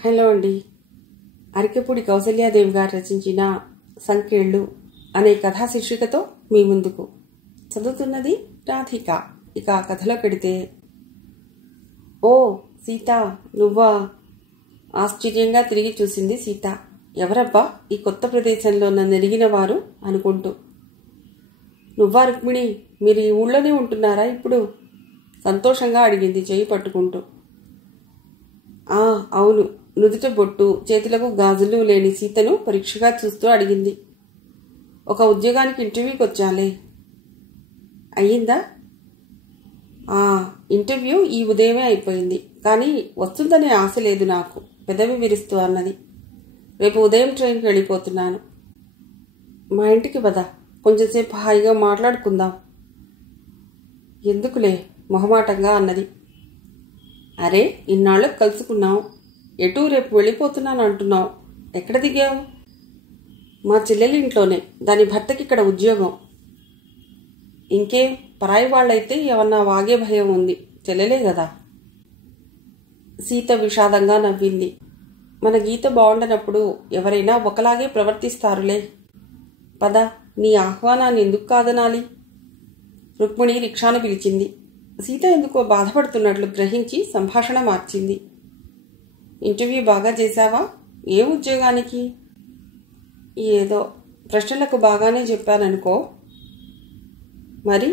Hello అండి. అరికెపూడి కౌసల్యాదేవి గారు రచించిన సంకేళ్ళు అనే కథా శీర్షికతో మీ ముందుకు. చదువుతున్నది రాధిక. ఇక కథలో పెడితే, ఓ సీత, నువ్వా? ఆశ్చర్యంగా తిరిగి చూసింది సీత. ఎవరబ్బా ఈ కొత్త ప్రదేశంలో నన్ను ఎరిగిన వారు అనుకుంటూ. నువ్వా రుక్మిణి, మీరు ఈ ఊళ్ళోనే ఉంటున్నారా ఇప్పుడు? సంతోషంగా అడిగింది చెయ్యి పట్టుకుంటూ. అవును. నుదుట బొట్టు, చేతులకు గాజులు లేని సీతను పరీక్షగా చూస్తూ అడిగింది. ఒక ఉద్యోగానికి ఇంటర్వ్యూకి వచ్చాలే. అయ్యిందా? ఇంటర్వ్యూ ఈ ఉదయమే అయిపోయింది. కానీ వస్తుందనే ఆశ లేదు నాకు, పెదవి విరుస్తూ అన్నది. రేపు ఉదయం ట్రైన్కి వెళ్ళిపోతున్నాను. మా ఇంటికి పద, కొంచెంసేపు హాయిగా మాట్లాడుకుందాం. ఎందుకులే, మొహమాటంగా అన్నది. అరే, ఇన్నాళ్ళకు కలుసుకున్నావు, ఎటూ రేపు వెళ్ళిపోతున్నాను అంటున్నావు. ఎక్కడ దిగావు? మా చెల్లెలి ఇంట్లోనే, దాని భర్తకి ఇక్కడ ఉద్యోగం. ఇంకేం, పరాయి వాళ్ళైతే ఏమన్నా వాగే భయం ఉంది, చెల్లెలే కదా. సీత విషాదంగా నవ్వింది. మన గీత బాగుండనప్పుడు ఎవరైనా ఒకలాగే ప్రవర్తిస్తారులే. పద, నీ ఆహ్వానాన్ని ఎందుకు కాదనాలి? రుక్మిణి రిక్షాను పిలిచింది. సీత ఎందుకో బాధపడుతున్నట్లు గ్రహించి సంభాషణ మార్చింది. ఇంటర్వ్యూ బాగా చేశావా? ఏ ఉద్యోగానికి? ఏదో ప్రశ్నలకు బాగానే చెప్పాననుకో. మరి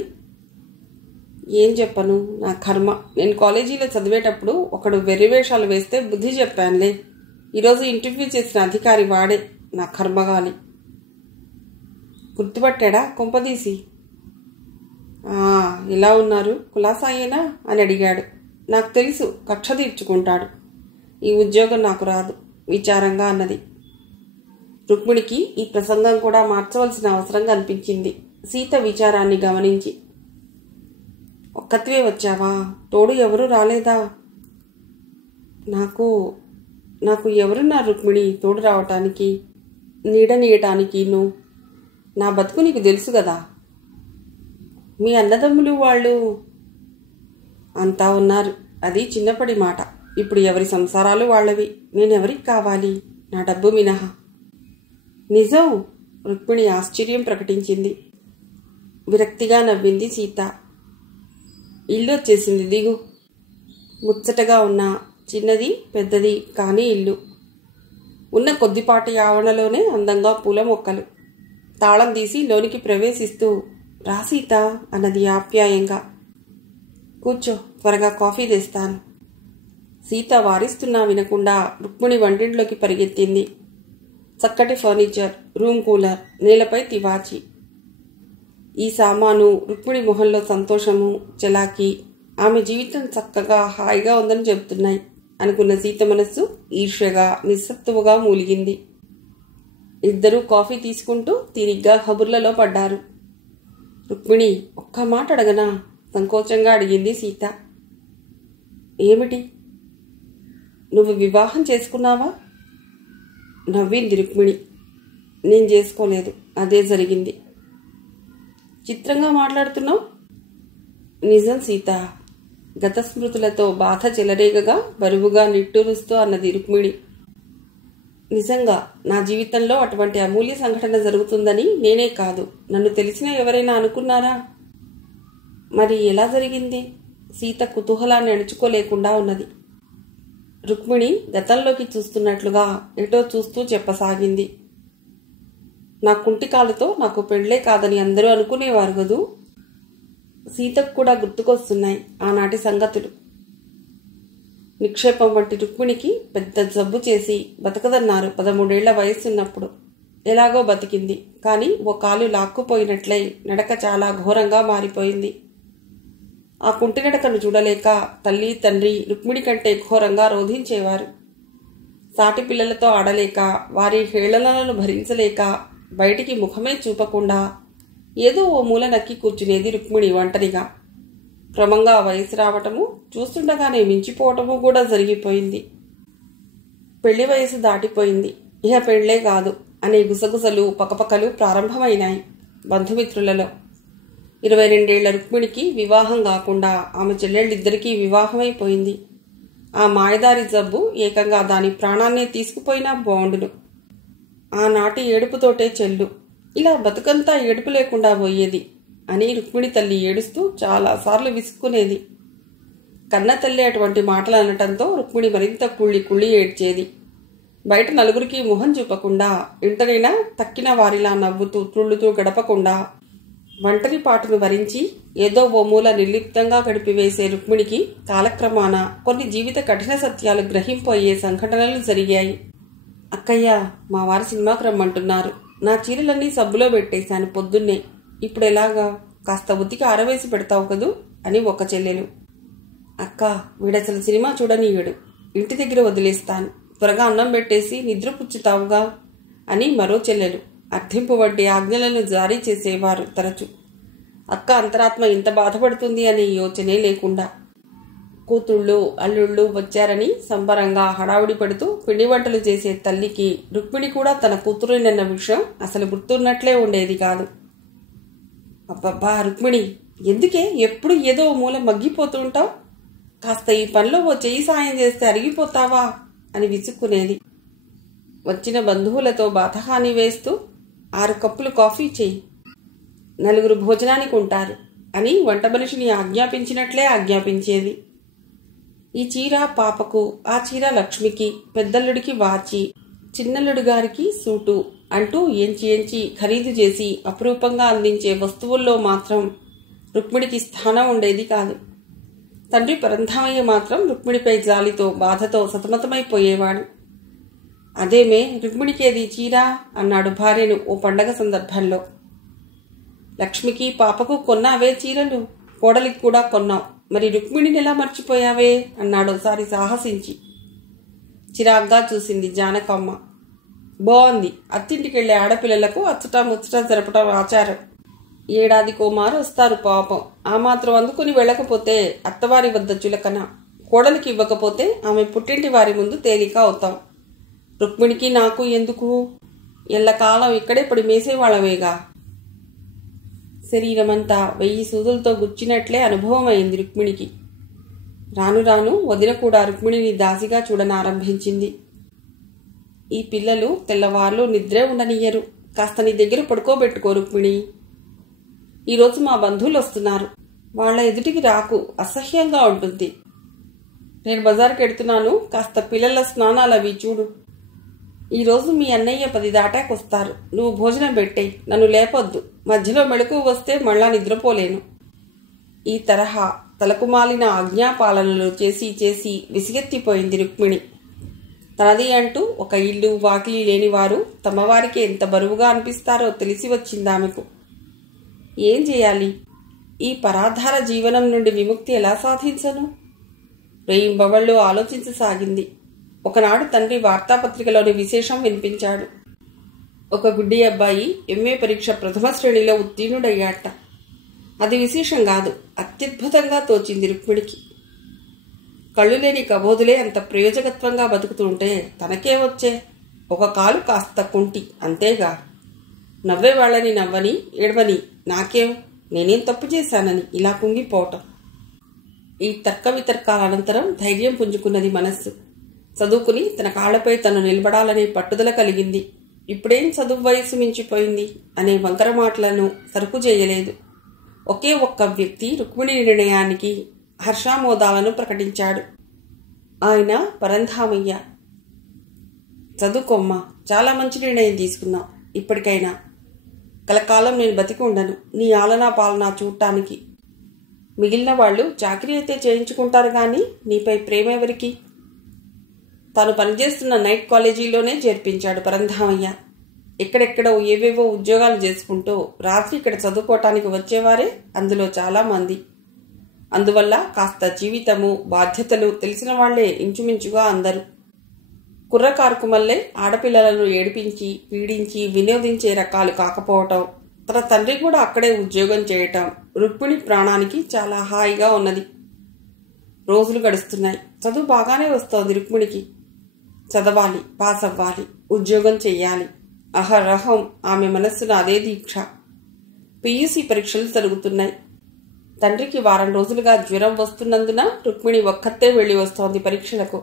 ఏం చెప్పను, నా కర్మ. నేను కాలేజీలో చదివేటప్పుడు ఒకడు వెర్రివేషాలు వేస్తే బుద్ధి చెప్పానులే. ఈరోజు ఇంటర్వ్యూ చేసిన అధికారి వాడే, నా కర్మగాలి. గుర్తుపట్టాడా కొంపదీసి? ఎలా ఉన్నారు, కులాసాయేనా అని అడిగాడు. నాకు తెలుసు, కక్ష తీర్చుకుంటాడు. ఈ ఉద్యోగం నాకు రాదు, విచారంగా అన్నది. రుక్మిణికి ఈ ప్రసంగం కూడా మార్చవలసిన అవసరం కనిపించింది సీత విచారాన్ని గమనించి. ఒక్కత్వే వచ్చావా? తోడు ఎవరూ రాలేదా? నాకు ఎవరున్నారు రుక్మిణి తోడు రావటానికి, నీడనీయటానికి? నా బతుకు నీకు తెలుసు కదా. మీ అన్నదమ్ములు వాళ్ళు అంతా ఉన్నారు, అది చిన్నప్పటి మాట. ఇప్పుడు ఎవరి సంసారాలు వాళ్ళవి, నేనెవరికి కావాలి, నా డబ్బు మినహా. నిజం? రుక్మిణి ఆశ్చర్యం ప్రకటించింది. విరక్తిగా నవ్వింది సీత. ఇల్లు వచ్చేసింది, దిగు. ముచ్చటగా ఉన్న చిన్నది పెద్దది కానీ ఇల్లు. ఉన్న కొద్దిపాటి ఆవరణలోనే అందంగా పూల మొక్కలు. తాళం తీసి లోనికి ప్రవేశిస్తూ, రా సీత అన్నది ఆప్యాయంగా. కూర్చో, త్వరగా కాఫీ తెస్తాను. సీత వారిస్తున్నా వినకుండా రుక్మిణి వంటింట్లోకి పరిగెత్తింది. చక్కటి ఫర్నిచర్, రూమ్ కూలర్, నేలపై తివాచి. ఈ సామాను రుక్మిణి మొహంలో సంతోషము, చలాకి, ఆమె జీవితం చక్కగా హాయిగా ఉందని చెబుతున్నాయి అనుకున్న సీత మనస్సు ఈర్ష్యగా నిస్సత్తువుగా మూలిగింది. ఇద్దరూ కాఫీ తీసుకుంటూ తీరిగ్గా కబుర్లలో పడ్డారు. రుక్మిణి, ఒక్క మాట అడగనా? సంకోచంగా అడిగింది సీత. ఏమిటి? నువ్వు వివాహం చేసుకున్నావా? నవ్వింది రుక్మిణి. నేను చేసుకోలేదు, అదే జరిగింది. చిత్రంగా మాట్లాడుతున్నావు. నిజం సీత. గత స్మృతులతో బాధ చెలరేగగా బరువుగా నిట్టూరుస్తూ అన్నది రుక్మిణి. నిజంగా నా జీవితంలో అటువంటి అమూల్య సంఘటన జరుగుతుందని నేనే కాదు, నన్ను తెలిసిన ఎవరైనా అనుకున్నారా? మరి ఎలా జరిగింది? సీత కుతూహలాన్ని అణుచుకోలేకుండా ఉన్నది. రుక్మిణి గతంలోకి చూస్తున్నట్లుగా ఎటో చూస్తూ చెప్పసాగింది. నా కుంటికాలతో నాకు పెళ్లే కాదని అందరూ అనుకునేవారు కదూ. సీతకు కూడా గుర్తుకొస్తున్నాయి ఆనాటి సంగతులు. నిక్షేపం వంటి రుక్మిణికి పెద్ద జబ్బు చేసి బతకదన్నారు 13 ఏళ్ల వయస్సున్నప్పుడు. ఎలాగో బతికింది, కానీ ఓ కాలు లాక్కుపోయినట్లై నడక చాలా ఘోరంగా మారిపోయింది. ఆ కుంటి నడకను చూడలేక తల్లి తండ్రి రుక్మిణి కంటే ఘోరంగా రోధించేవారు. సాటి పిల్లలతో ఆడలేక, వారి హేళనలను భరించలేక బయటికి ముఖమే చూపకుండా ఏదో ఓ మూల నక్కి కూర్చునేది రుక్మిణి ఒంటరిగా. క్రమంగా వయసు రావటము, చూస్తుండగానే మించిపోవటము కూడా జరిగిపోయింది. పెళ్లి వయసు దాటిపోయింది, ఇహ పెళ్లే కాదు అనే గుసగుసలు పకపకలు ప్రారంభమైనాయి బంధుమిత్రులలో. 22 ఏళ్ల రుక్మిణికి వివాహం కాకుండా ఆమె చెల్లెళ్ళిద్దరికీ వివాహమైపోయింది. ఆ మాయదారి జబ్బు ఏకంగా దాని ప్రాణాన్నే తీసుకుపోయినా బావుండును. ఆనాటి ఏడుపుతోటే చెల్లు ఇలా బతుకంతా ఏడుపు లేకుండా పోయేది అని రుక్మిణి తల్లి ఏడుస్తూ చాలాసార్లు విసుక్కునేది. కన్న తల్లి అటువంటి మాటలు అనటంతో రుక్మిణి మరింత కుళ్ళి కుళ్ళి ఏడ్చేది. బయట నలుగురికి మొహం చూపకుండా, ఇంటనైనా తక్కిన వారిలా నవ్వుతూ త్రుళ్ళుతూ గడపకుండా ఒంటరి పాటును భరించి ఏదో ఓ మూల నిర్లిప్తంగా గడిపివేసే రుక్మిణికి కాలక్రమాన కొన్ని జీవిత కఠిన సత్యాలు గ్రహింపోయే సంఘటనలు జరిగాయి. అక్కయ్య, మా వారు సినిమాకి రమ్మంటున్నారు. నా చీరలన్నీ సబ్బులో పెట్టేశాను పొద్దున్నే. ఇప్పుడు ఎలాగా? కాస్త ఉతికి ఆరవేసి పెడతావు కదూ అని ఒక చెల్లెలు. అక్క, వీడసలు సినిమా చూడనీయడు. ఇంటి దగ్గర వదిలేస్తాను. త్వరగా అన్నం పెట్టేసి నిద్ర పుచ్చుతావుగా అని మరో చెల్లెలు. అర్థింపు వడ్డీ ఆజ్ఞలను జారీ చేసేవారు తరచు. అక్క అంతరాత్మ ఇంత బాధపడుతుంది అనే యోచనే లేకుండా. కూతుళ్ళు అల్లుళ్ళు వచ్చారని సంబరంగా హడావుడి పడుతూ పిండి వంటలు చేసే తల్లికి రుక్మిణి కూడా తన కూతురునన్న విషయం అసలు గుర్తున్నట్లే ఉండేది కాదు. అబ్బబ్బా రుక్మిణి, ఎందుకే ఎప్పుడు ఏదో మూల మగ్గిపోతూ ఉంటావు? కాస్త ఈ పనిలో ఓ చెయ్యి సాయం చేస్తే అరిగిపోతావా అని విసుక్కునేది. వచ్చిన బంధువులతో బాధహాని వేస్తూ 6 కప్పులు కాఫీ చెయ్యి, 4 భోజనానికి ఉంటారు అని వంట మనిషిని ఆజ్ఞాపించినట్లే ఆజ్ఞాపించేది. ఈ చీర పాపకు, ఆ చీర లక్ష్మికి, పెద్దల్లుడికి వాచి, చిన్నల్లుడు గారికి సూటు అంటూ ఎంచి ఎంచి ఖరీదు చేసి అపురూపంగా అందించే వస్తువుల్లో మాత్రం రుక్మిణికి స్థానం ఉండేది కాదు. తండ్రి పరంధామయ్య మాత్రం రుక్మిణిపై జాలితో బాధతో సతమతమైపోయేవాడు. అదేమే రుక్మిణికేది చీర అన్నాడు భార్యను ఓ పండగ సందర్భంలో. లక్ష్మికి పాపకు కొన్నావే చీరలు, కోడలికి కూడా కొన్నావు, మరి రుక్మిణిని ఎలా మర్చిపోయావే అన్నాడోసారి సాహసించి. చిరాగ్గా చూసింది జానకమ్మ. బాగుంది, అత్తింటికెళ్లే ఆడపిల్లలకు అచ్చటా ముచ్చటా జరపటం ఆచారం. ఏడాదికో మారు వస్తారు పాపం. ఆ మాత్రం అందుకుని వెళ్ళకపోతే అత్తవారి వద్ద చులకన, కోడలికి ఇవ్వకపోతే ఆమె పుట్టింటి వారి ముందు తేలిక అవుతాం. రుక్మిణికి నాకు ఎందుకు? ఎల్లకాలం ఇక్కడే పడి మేసేవాళ్ళమేగా. శరీరమంతా 1000 సూదులతో గుచ్చినట్లే అనుభవం అయింది రుక్మిణికి. రాను రాను వదిన కూడా రుక్మిణిని దాసిగా చూడనారంభించింది. ఈ పిల్లలు తెల్లవార్లు నిద్రే ఉండనియ్యరు. కాస్త నీ దగ్గర పడుకోబెట్టుకో రుక్మిణి. ఈరోజు మా బంధువులు వస్తున్నారు. వాళ్ల ఎదుటికి రాకు, అసహ్యంగా ఉంటుంది. నేను బజార్కి ఎడుతున్నాను, కాస్త పిల్లల స్నానాలవి చూడు. ఈరోజు మీ అన్నయ్య 10 దాటాకొస్తారు. నువ్వు భోజనం పెట్టేయి, నన్ను లేపొద్దు. మధ్యలో మెళుకు వస్తే మళ్ళా నిద్రపోలేను. ఈ తరహా తలకుమాలిన ఆజ్ఞాపాలనలు చేసి చేసి విసిగెత్తిపోయింది రుక్మిణి. తనది అంటూ ఒక ఇల్లు వాకిలి లేనివారు తమవారికి ఎంత బరువుగా అనిపిస్తారో తెలిసి వచ్చింది ఆమెకు. ఏం చేయాలి? ఈ పరాధార జీవనం నుండి విముక్తి ఎలా సాధించను? రేయింబవళ్ళు ఆలోచించసాగింది. ఒకనాడు తండ్రి వార్తాపత్రికలోని విశేషం వినిపించాడు. ఒక గుడ్డి అబ్బాయి ఎంఏ పరీక్ష ప్రథమ శ్రేణిలో ఉత్తీర్ణుడయ్యాట. అది విశేషం కాదు, అత్యద్భుతంగా తోచింది రుక్మిణికి. కళ్ళు లేని కబోదులే అంత ప్రయోజకత్వంగా బతుకుతుంటే తనకే వచ్చే? ఒక కాలు కాస్త కుంటి, అంతేగా. నవ్వే వాళ్ళని నవ్వని, ఏడవని నాకేం, నేనేం తప్పు చేశానని ఇలా కుంగిపోవటం. ఈ తర్క వితర్కాల అనంతరం ధైర్యం పుంజుకున్నది మనస్సు. చదువుకుని తన కాళ్లపై తను నిలబడాలనే పట్టుదల కలిగింది. ఇప్పుడేం చదువు వయస్సు మించిపోయింది అనే వంకర మాటలను సరుకు చేయలేదు. ఒకే ఒక్క వ్యక్తి రుక్మిణి నిర్ణయానికి హర్షామోదాలను ప్రకటించాడు. ఆయన పరంధామయ్య. చదువుకోమ్మా, చాలా మంచి నిర్ణయం తీసుకున్నావు. ఇప్పటికైనా కలకాలం నేను బతికి ఉండను నీ ఆలనా పాలనా చూడటానికి. మిగిలిన వాళ్ళు చాకరీ అయితే చేయించుకుంటారు గాని నీపై ప్రేమ ఎవరికి? తాను పనిచేస్తున్న నైట్ కాలేజీలోనే చేర్పించాడు పరంధామయ్య. ఎక్కడెక్కడో ఏవేవో ఉద్యోగాలు చేసుకుంటూ రాత్రి ఇక్కడ చదువుకోవటానికి వచ్చేవారే అందులో చాలా మంది. అందువల్ల కాస్త జీవితము, బాధ్యతలు తెలిసిన వాళ్లే ఇంచుమించుగా అందరూ. కుర్రకారుకు మళ్ళీ ఆడపిల్లలను ఏడిపించి పీడించి వినోదించే రకాలు కాకపోవటం, తన తండ్రి కూడా అక్కడే ఉద్యోగం చేయటం రుక్మిణి ప్రాణానికి చాలా హాయిగా ఉన్నది. రోజులు గడుస్తున్నాయి. చదువు బాగానే వస్తోంది రుక్మిణికి. చదవాలి, పాస్ అవ్వాలి, ఉద్యోగం చెయ్యాలి. అహరహం ఆమె మనస్సున అదే దీక్ష. పియూసీ పరీక్షలు జరుగుతున్నాయి. తండ్రికి వారం రోజులుగా జ్వరం వస్తున్నందున రుక్మిణి ఒక్కతే వెళ్లి వస్తోంది పరీక్షలకు.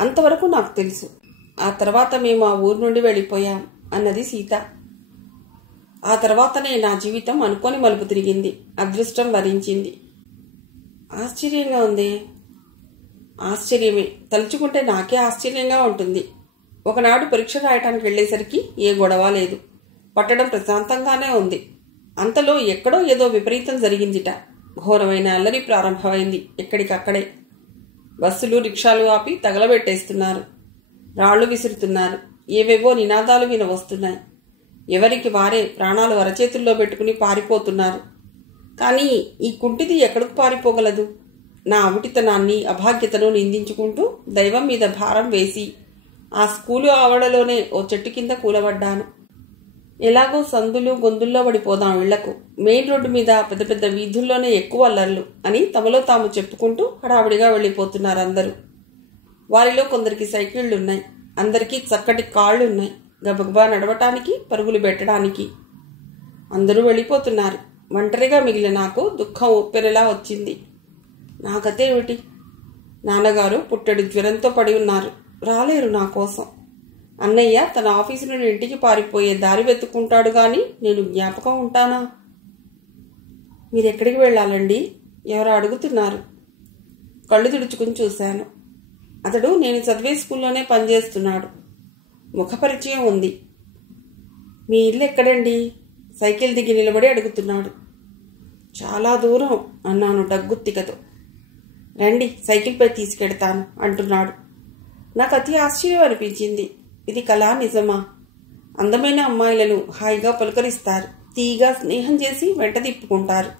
అంతవరకు నాకు తెలుసు. ఆ తర్వాత మేము ఆ ఊరు నుండి వెళ్ళిపోయాం అన్నది సీత. ఆ తర్వాతనే నా జీవితం అనుకోని మలుపు తిరిగింది. అదృష్టం వరించింది. ఆశ్చర్యంగా ఉంది. ఆశ్చర్యమే. తలుచుకుంటే నాకే ఆశ్చర్యంగా ఉంటుంది. ఒకనాడు పరీక్ష రాయటానికి వెళ్లేసరికి ఏ గొడవ లేదు. పట్టడం ప్రశాంతంగానే ఉంది. అంతలో ఎక్కడో ఏదో విపరీతం జరిగిందిట. ఘోరమైన అల్లరి ప్రారంభమైంది. ఎక్కడికక్కడే బస్సులు రిక్షాలు ఆపి తగలబెట్టేస్తున్నారు. రాళ్లు విసురుతున్నారు. ఏవేవో నినాదాలు వినవస్తున్నాయి. ఎవరికి వారే ప్రాణాలు అరచేతుల్లో పెట్టుకుని పారిపోతున్నారు. కానీ ఈ కుంటిది ఎక్కడికి పారిపోగలదు? నా అవిటితనాన్ని అభాగ్యతను నిందించుకుంటూ దైవం మీద భారం వేసి ఆ స్కూలు ఆవడలోనే ఓ చెట్టు కింద కూలబడ్డాను. ఎలాగో సందులు గొంతుల్లో పడిపోదాం ఇళ్లకు, మెయిన్ రోడ్డు మీద పెద్ద పెద్ద వీధుల్లోనే ఎక్కువ అల్లర్లు అని తమలో తాము చెప్పుకుంటూ హడావిడిగా వెళ్ళిపోతున్నారు అందరూ. వారిలో కొందరికి సైకిళ్లున్నాయి. అందరికీ చక్కటి కాళ్లున్నాయి. గబగబా నడవటానికి, పరుగులు పెట్టడానికి. అందరూ వెళ్ళిపోతున్నారు. ఒంటరిగా మిగిలిన నాకు దుఃఖం ఉప్పెనలా వచ్చింది. నా గతేమిటి? నాన్నగారు పుట్టెడు జ్వరంతో పడి ఉన్నారు. రాలేరు నా కోసం. అన్నయ్య తన ఆఫీసు నుండి ఇంటికి పారిపోయే దారి వెతుక్కుంటాడు గాని నేను జ్ఞాపకం ఉంటానా? మీరెక్కడికి వెళ్ళాలండి? ఎవరో అడుగుతున్నారు. కళ్ళు తుడుచుకుని చూశాను. అతడు నేను చదివే స్కూల్లోనే పనిచేస్తున్నాడు. ముఖపరిచయం ఉంది. మీ ఇల్లు ఎక్కడండి? సైకిల్ దిగి నిలబడి అడుగుతున్నాడు. చాలా దూరం అన్నాను డగ్గుత్తికతో. రండి, సైకిల్పై తీసుకెడతాను అంటున్నాడు. నాకు అతి ఆశ్చర్యం అనిపించింది. ఇది కళా నిజమా? అందమైన అమ్మాయిలను హాయిగా పలుకరిస్తారు, తీగా స్నేహం చేసి వెంట తిప్పుకుంటారు.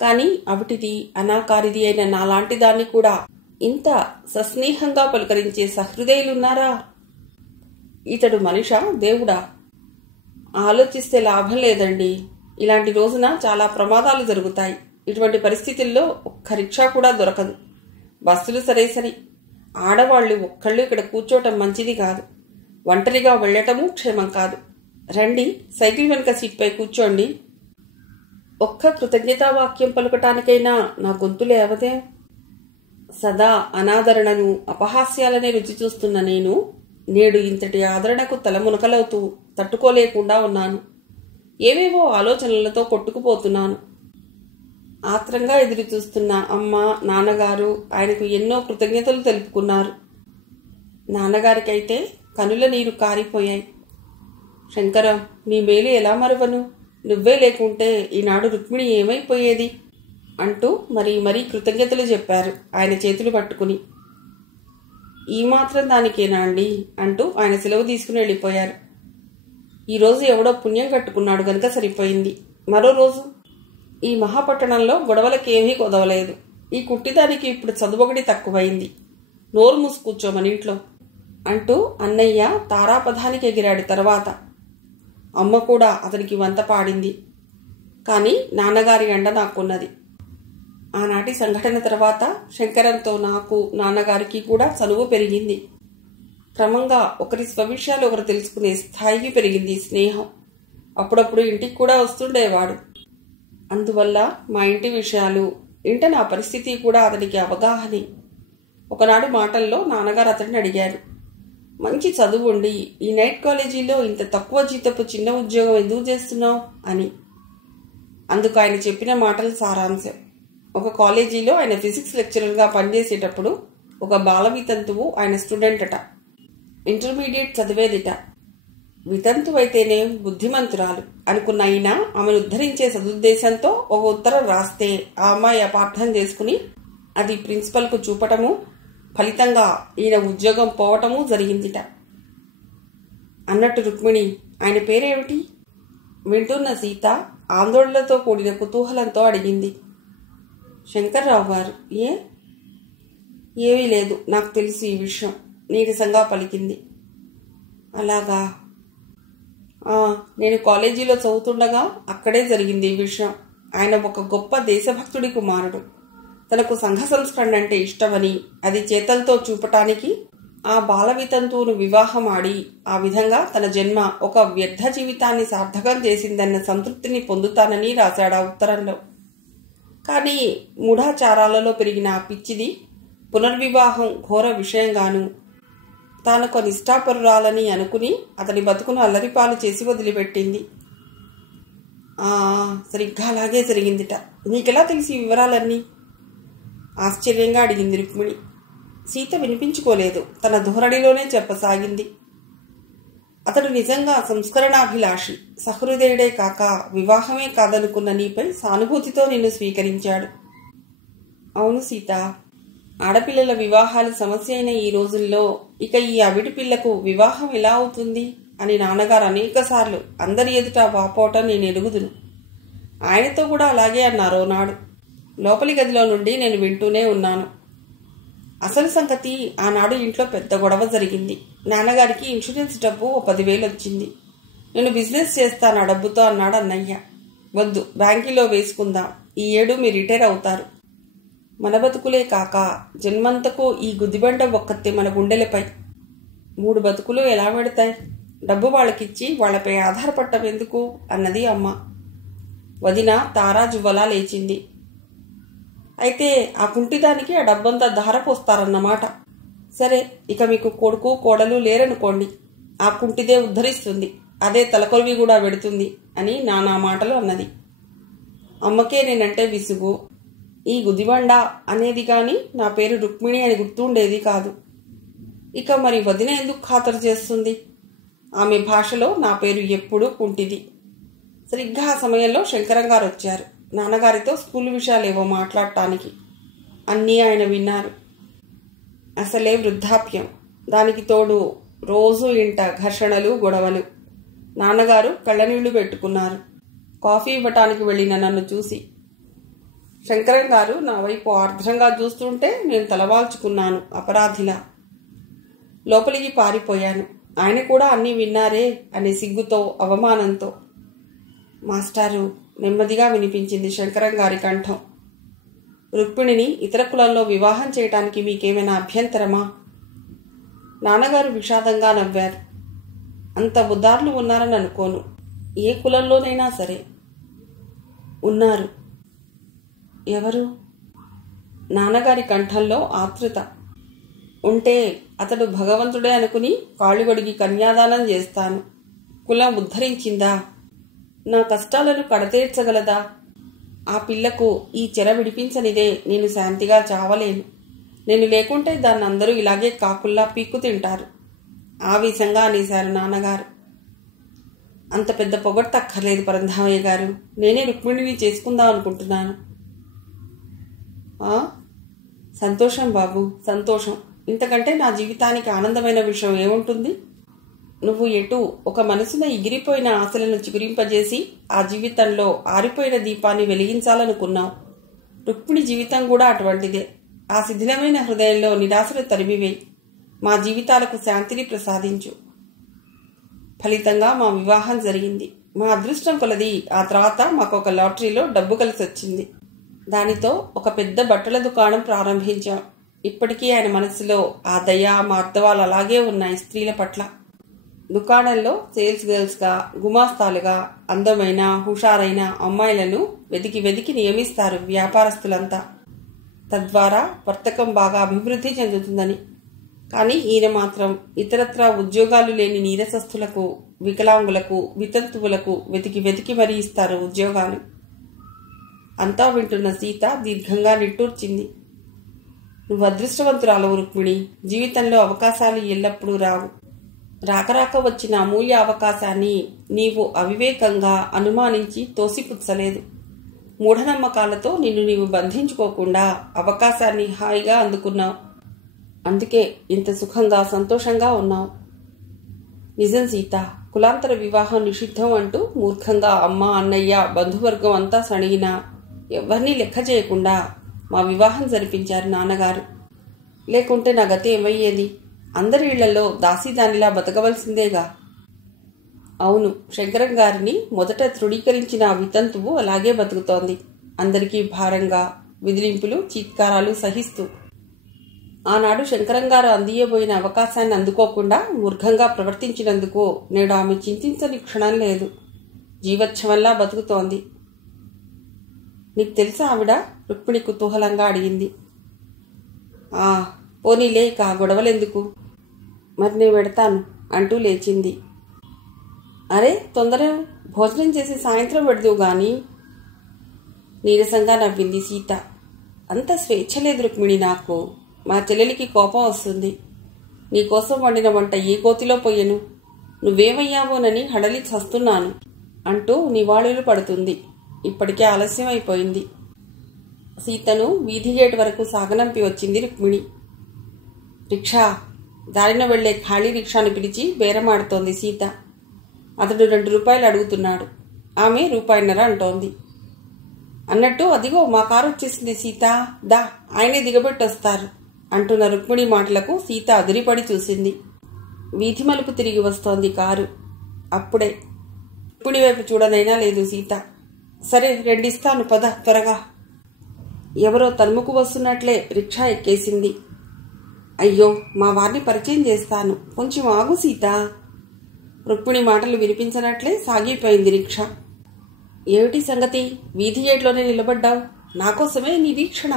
కానీ అవిటిది అనాకారిది అయిన నాలాంటి దాన్ని కూడా ఇంత సస్నేహంగా పలుకరించే సహృదయులున్నారా? ఇతడు మనిషా, దేవుడా? ఆలోచిస్తే లాభం లేదండి. ఇలాంటి రోజున చాలా ప్రమాదాలు జరుగుతాయి. ఇటువంటి పరిస్థితుల్లో ఒక్క రిక్షా కూడా దొరకదు. బస్సులు సరే, ఆడవాళ్లు ఒక్కళ్ళు ఇక్కడ కూర్చోవటం మంచిది కాదు. ఒంటరిగా వెళ్లటమూ క్షేమం కాదు. రండి, సైకిల్ వెనుక సీట్పై కూర్చోండి. ఒక్క కృతజ్ఞతావాక్యం పలుకటానికైనా నా గొంతు లేవదే. సదా అనాదరణను, అపహాస్యాలనే రుచి చూస్తున్న నేను నేడు ఇంతటి ఆదరణకు తలమునకలవుతూ తట్టుకోలేకుండా ఉన్నాను. ఏవేవో ఆలోచనలతో కొట్టుకుపోతున్నాను. ఆత్రంగా ఎదురు చూస్తున్న అమ్మ, నాన్నగారు ఆయనకు ఎన్నో కృతజ్ఞతలు తెలుపుకున్నారు. నాన్నగారికైతే కనుల నీరు కారిపోయాయి. శంకరం, నీ మేలు ఎలా మరువను? నువ్వే లేకుంటే ఈనాడు రుక్మిణి ఏమైపోయేది అంటూ మరీ కృతజ్ఞతలు చెప్పారు ఆయన చేతులు పట్టుకుని. ఈ మాత్రం దానికేనా అండి అంటూ ఆయన సెలవు తీసుకుని వెళ్ళిపోయారు. ఈరోజు ఎవడో పుణ్యం కట్టుకున్నాడు గనుక సరిపోయింది. మరో రోజు ఈ మహాపట్టణంలో గొడవలకేమీ కొదవలేదు. ఈ కుట్టిదానికి ఇప్పుడు చదువొకటి తక్కువైంది. నోరు మూసి కూర్చోమని ఇంట్లో అంటూ అన్నయ్య తారాపథానికి ఎగిరాడు. తర్వాత అమ్మ కూడా అతనికి వంత పాడింది. కానీ నాన్నగారి ఎండ నాకున్నది. ఆనాటి సంఘటన తర్వాత శంకరంతో నాకు, నాన్నగారికి కూడా చనువు పెరిగింది. క్రమంగా ఒకరి స్వవిషయాలు ఒకరు తెలుసుకునే స్థాయికి పెరిగింది స్నేహం. అప్పుడప్పుడు ఇంటికి కూడా వస్తుండేవాడు. అందువల్ల మా ఇంటి విషయాలు, ఇంట నా పరిస్థితి కూడా అతనికి అవగాహనే. ఒకనాడు మాటల్లో నాన్నగారు అతడిని అడిగారు, మంచి చదువు ఉండి ఈ నైట్ కాలేజీలో ఇంత తక్కువ జీతపు చిన్న ఉద్యోగం ఎందుకు చేస్తున్నావు అని. అందుకు ఆయన చెప్పిన మాటల సారాంశం. ఒక కాలేజీలో ఆయన ఫిజిక్స్ లెక్చరర్గా పనిచేసేటప్పుడు ఒక బాల వితంతువు ఆయన స్టూడెంట్ అట. ఇంటర్మీడియట్ చదివేదిట. వితంతు అయితేనే బుద్ధిమంతురాలు అనుకున్న ఆయన ఆమెను ఉద్ధరించే సదుద్దేశంతో ఒక ఉత్తరం రాస్తే ఆ అమ్మాయి అపార్థం చేసుకుని అది ప్రిన్సిపల్కు చూపటము, ఫలితంగా ఈయన ఉద్యోగం పోవటము జరిగిందిట. అన్నట్టు రుక్మిణి, ఆయన పేరేమిటి? వింటున్న సీత ఆందోళనతో కూడిన కుతూహలంతో అడిగింది. శంకర్రావు గారు. ఏమీ లేదు, నాకు తెలుసు ఈ విషయం నీరసంగా పలికింది. అలాగా? నేను కాలేజీలో చదువుతుండగా అక్కడే జరిగింది ఈ విషయం. ఆయన ఒక గొప్ప దేశభక్తుడి కుమారుడు. తనకు సంఘ సంస్కరణ అంటే ఇష్టమని అది చేతలతో చూపటానికి ఆ బాల వితంతువును వివాహం ఆడి ఆ విధంగా తన జన్మ ఒక వ్యర్థ జీవితాన్ని సార్థకం చేసిందన్న సంతృప్తిని పొందుతానని రాశాడు ఆ ఉత్తరంలో. కానీ మూఢాచారాలలో పెరిగిన ఆ పిచ్చిది పునర్వివాహం ఘోర విషయంగాను తానొక నిష్ఠాపరురాలని అనుకుని అతని బతుకును అల్లరిపాలు చేసి వదిలిపెట్టింది. సరిగ్గా అలాగే జరిగిందిట. నీకెలా తెలిసి వివరాలన్నీ? ఆశ్చర్యంగా అడిగింది రుక్మిణి. సీత వినిపించుకోలేదు. తన ధోరణిలోనే చెప్పసాగింది. అతడు నిజంగా సంస్కరణాభిలాషి, సహృదయుడే కాక వివాహమే కాదనుకున్న నీపై సానుభూతితో నిన్ను స్వీకరించాడు. అవును సీత, ఆడపిల్లల వివాహాలు సమస్య అయిన ఈ రోజుల్లో ఇక ఈ అవిటి పిల్లకు వివాహం ఎలా అవుతుంది అని నాన్నగారు అనేకసార్లు అందరి ఎదుట వాపోవటం నేను ఎరుగుదును. ఆయనతో కూడా అలాగే అన్నారు నాడు. లోపలి గదిలో నుండి నేను వింటూనే ఉన్నాను. అసలు సంగతి, ఆనాడు ఇంట్లో పెద్ద గొడవ జరిగింది. నాన్నగారికి ఇన్సూరెన్స్ డబ్బు 10,000 వచ్చింది. నేను బిజినెస్ చేస్తాను ఆ డబ్బుతో అన్నాడు అన్నయ్య. వద్దు, బ్యాంకులో వేసుకుందాం, ఈ ఏడు మీరు రిటైర్ అవుతారు. మన బతుకులే కాక జన్మంతకు ఈ గుదిబండ ఒక్కతే మన గుండెలపై. 3 బతుకులు ఎలా పెడతాయి? డబ్బు వాళ్ళకిచ్చి వాళ్లపై ఆధారపడటం ఎందుకు అన్నది అమ్మ. వదిన తారాజువ్వలా లేచింది. అయితే ఆ కుంటిదానికి ఆ డబ్బంతా ధారపోస్తారన్నమాట. సరే, ఇక మీకు కొడుకు కోడలు లేరనుకోండి, ఆ కుంటిదే ఉద్ధరిస్తుంది, అదే తలకొల్వి కూడా పెడుతుంది అని నానా మాటలు అన్నది. అమ్మకే నేనంటే విసుగు. ఈ గుదిబండ అనేది గాని నా పేరు రుక్మిణి అని గుర్తుండేది కాదు. ఇక మరి వదిన ఎందుకు ఖాతరు చేస్తుంది? ఆమె భాషలో నా పేరు ఎప్పుడూ కుంటిది. సరిగ్గా ఆ సమయంలో శంకరం గారు వచ్చారు. నాన్నగారితో స్కూల్ విషయాలేవో మాట్లాడటానికి. అన్నీ ఆయన విన్నారు. అసలే వృద్ధాప్యం, దానికి తోడు రోజు ఇంట ఘర్షణలు గొడవలు. నాన్నగారు కళ్ళనీళ్లు పెట్టుకున్నారు కాఫీ ఇవ్వటానికి వెళ్ళిన నన్ను చూసి. శంకరం గారు నా వైపు ఆర్ద్రంగా చూస్తుంటే నేను తలవాల్చుకున్నాను అపరాధిలా. లోపలికి పారిపోయాను. ఆయన కూడా అన్నీ విన్నారే అనే సిగ్గుతో, అవమానంతో. మాస్టారు, నెమ్మదిగా వినిపించింది శంకరం గారి కంఠం. రుక్మిణిని ఇతర కులంలో వివాహం చేయటానికి మీకేమైనా అభ్యంతరమా? నాన్నగారు విషాదంగా నవ్వారు. అంత ఉదారులు ఉన్నారని అనుకోను. ఏ కులంలోనైనా సరే. ఉన్నారు. ఎవరు? నాన్నగారి కంఠంలో ఆతృత. ఉంటే అతడు భగవంతుడే అనుకుని కాళ్ళుగొడిగి కన్యాదానం చేస్తాను. కులం ఉద్ధరించిందా? నా కష్టాలను కడతీర్చగలదా? ఆ పిల్లకు ఈ చెర విడిపించనిదే నేను శాంతిగా చావలేను. నేను లేకుంటే దాన్ని అందరూ ఇలాగే కాకుల్లా పీక్కు తింటారు. ఆవేశంగా అనేశారు నాన్నగారు. అంత పెద్ద పొగడ్తక్కర్లేదు పరంధామయ్య గారు. నేనే రుక్మిణిని చేసుకుందాం అనుకుంటున్నాను. సంతోషం బాబు, సంతోషం. ఇంతకంటే నా జీవితానికి ఆనందమైన విషయం ఏముంటుంది? నువ్వు ఎటు ఒక మనసున ఎగిరిపోయిన ఆశలను చిగురింపజేసి ఆ జీవితంలో ఆరిపోయిన దీపాన్ని వెలిగించాలనుకున్నావు. రుక్మిణి జీవితం కూడా అటువంటిదే. ఆ శిథిలమైన హృదయంలో నిరాశను తరిమివేయి. మా జీవితాలకు శాంతిని ప్రసాదించు. ఫలితంగా మా వివాహం జరిగింది. మా అదృష్టం కొలది ఆ తర్వాత మాకొక లాటరీలో డబ్బు కలిసి వచ్చింది. దానితో ఒక పెద్ద బట్టల దుకాణం ప్రారంభించాం. ఇప్పటికీ ఆయన మనసులో ఆ దయ, మార్దవాలు అలాగే ఉన్నాయి స్త్రీల పట్ల. దుకాణంలో సేల్స్ గర్ల్స్గా, గుమాస్తాలుగా అందమైన, హుషారైన అమ్మాయిలను వెతికి వెతికి నియమిస్తారు వ్యాపారస్తులంతా. తద్వారా వర్తకం బాగా అభివృద్ధి చెందుతుందని. కానీ ఈయన మాత్రం ఇతరత్రా ఉద్యోగాలు లేని నీరసస్థులకు, వికలాంగులకు, వితంతువులకు వెతికి వెతికి మరీ ఇస్తారు ఉద్యోగాలు. అంతా వింటున్న సీత దీర్ఘంగా నిట్టూర్చింది. నువ్వు అదృష్టవంతురాలవు రుక్మిణి. జీవితంలో అవకాశాలు ఎల్లప్పుడూ రావు. రాకరాక వచ్చిన అమూల్య అవకాశాన్ని నీవు అవివేకంగా అనుమానించి తోసిపుచ్చలేదు. మూఢనమ్మకాలతో నిన్ను నీవు బంధించుకోకుండా అవకాశాన్ని హాయిగా అందుకున్నావు. అందుకే ఇంత సుఖంగా, సంతోషంగా ఉన్నావు. నిజం సీత, కులాంతర వివాహం నిషిద్ధం అంటూ మూర్ఖంగా అమ్మ, అన్నయ్య, బంధువర్గం అంతా సణిగినా ఎవరినీ లెక్క చేయకుండా మా వివాహం జరిపించారు నాన్నగారు. లేకుంటే నా గతి ఏమయ్యేది? అందరి ఇళ్లలో దాసీదానిలా బతకవలసిందేగా. అవును, శంకరం గారిని మొదట తృణీకరించిన ఆ వితంతువు అలాగే బతుకుతోంది. అందరికీ భారంగా, విదిలింపులు, చీత్కారాలు సహిస్తూ. ఆనాడు శంకరం గారు అందియబోయిన అవకాశాన్ని అందుకోకుండా మూర్ఘంగా ప్రవర్తించినందుకు నేడు ఆమె చింతించని క్షణం లేదు. జీవచ్ఛవంలా బతుకుతోంది. నీకు తెలుసా ఆవిడ? రుక్మిణి కుతూహలంగా అడిగింది. పోనీలే, ఇక గొడవలెందుకు? మరి నేను పెడతాను అంటూ లేచింది. అరే తొందర భోజనం చేసి సాయంత్రం పెడదువు గాని నీరసంగా నవ్వింది సీత. అంత స్వేచ్ఛ లేదు రుక్మిణి నాకు. మా చెల్లెలికి కోపం వస్తుంది. నీకోసం వండిన వంట ఏ కోతిలో పోయెను? నువ్వేమయ్యావోనని హడలి చస్తున్నాను అంటూ నివాళులు పడుతుంది. ఇప్పటికే ఆలస్యం అయిపోయింది. సీతను వీధి గేటు వరకు సాగనంపి వచ్చింది రుక్మిణి. రిక్షా, దారిన వెళ్లే ఖాళీ రిక్షాను పిలిచి బేరమాడుతోంది సీత. అతడు 2 రూపాయలు అడుగుతున్నాడు. ఆమె ₹1.50 అంటోంది. అన్నట్టు అదిగో మా కారు వచ్చేసింది సీత, దా ఆయనే దిగబెట్టొస్తారు అంటున్న రుక్మిణి మాటలకు సీత అదిరిపడి చూసింది. వీధి మలుపు తిరిగి వస్తోంది కారు. అప్పుడే రుక్మిణి వైపు చూడనైనా లేదు సీత. సరే రెండిస్తాను, పద త్వరగా. ఎవరో తన్ముకు వస్తున్నట్లే రిక్షా ఎక్కేసింది. అయ్యో, మా వారిని పరిచయం చేస్తాను, కొంచెం ఆగు సీత. రుక్మిణి మాటలు వినిపించనట్లే సాగిపోయింది రిక్షా. ఏమిటి సంగతి? వీధి గేట్లోనే నిలబడ్డావు, నాకోసమే నిరీక్షణ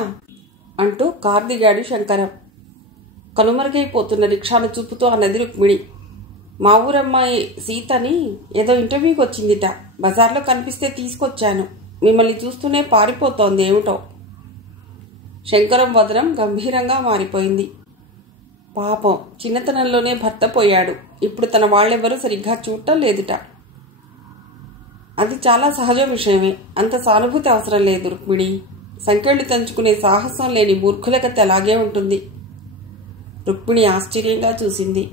అంటూ కారు దిగాడు శంకరం. కనుమరుగైపోతున్న రిక్షాను చూపుతూ అన్నది రుక్మిణి. మా ఊరమ్మాయి సీతని ఏదో ఇంటర్వ్యూకి వచ్చిందిట. బజార్లో కనిపిస్తే తీసుకొచ్చాను. మిమ్మల్ని చూస్తూనే పారిపోతోంది ఏమిటో. శంకరం వదనం గంభీరంగా మారిపోయింది. పాపం, చిన్నతనంలోనే భర్త పోయాడు. ఇప్పుడు తన వాళ్ళెవ్వరూ సరిగ్గా చూడటం లేదుట. అది చాలా సహజ విషయమే. అంత సానుభూతి అవసరం లేదు రుక్మిణి. సంకెళ్ళు తెంచుకునే సాహసం లేని మూర్ఖుల కథ అలాగే ఉంటుంది. రుక్మిణి ఆశ్చర్యంగా చూసింది.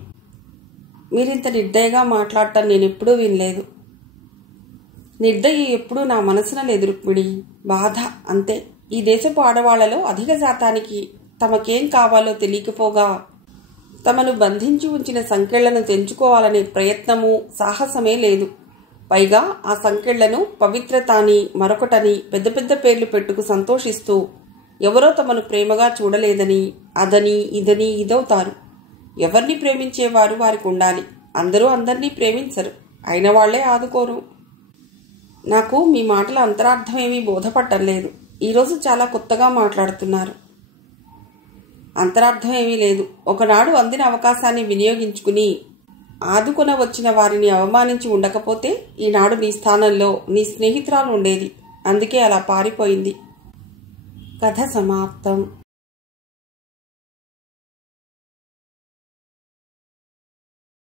మీరింత నిర్దయగా మాట్లాడటం నేనెప్పుడూ వినలేదు. నిర్దయ ఎప్పుడూ నా మనసున లేదు రుక్మిణి. బాధ అంతే. ఈ దేశపు ఆడవాళ్లలో అధిక శాతానికి తమకేం కావాలో తెలియకపోగా తమను బంధించి ఉంచిన సంకెళ్లను తెంచుకోవాలనే ప్రయత్నము, సాహసమే లేదు. పైగా ఆ సంకెళ్లను పవిత్రత అని, మరొకటని పెద్ద పెద్ద పేర్లు పెట్టుకు సంతోషిస్తూ ఎవరో తమను ప్రేమగా చూడలేదని, అదని ఇదని ఇదవుతారు. ఎవరిని ప్రేమించేవారు వారికి ఉండాలి. అందరూ అందరినీ ప్రేమించరు, అయిన వాళ్లే ఆదుకోరు. నాకు మీ మాటల అంతరార్థమేమీ బోధపట్టం లేదు. ఈరోజు చాలా కొత్తగా మాట్లాడుతున్నారు. అంతరార్థం ఏమీ లేదు. ఒకనాడు అందిన అవకాశాన్ని వినియోగించుకుని ఆదుకొన వచ్చిన వారిని అవమానించి ఉండకపోతే ఈనాడు నీ స్థానంలో నీ స్నేహితురాలు ఉండేది. అందుకే అలా పారిపోయింది. కథ సమాప్తం.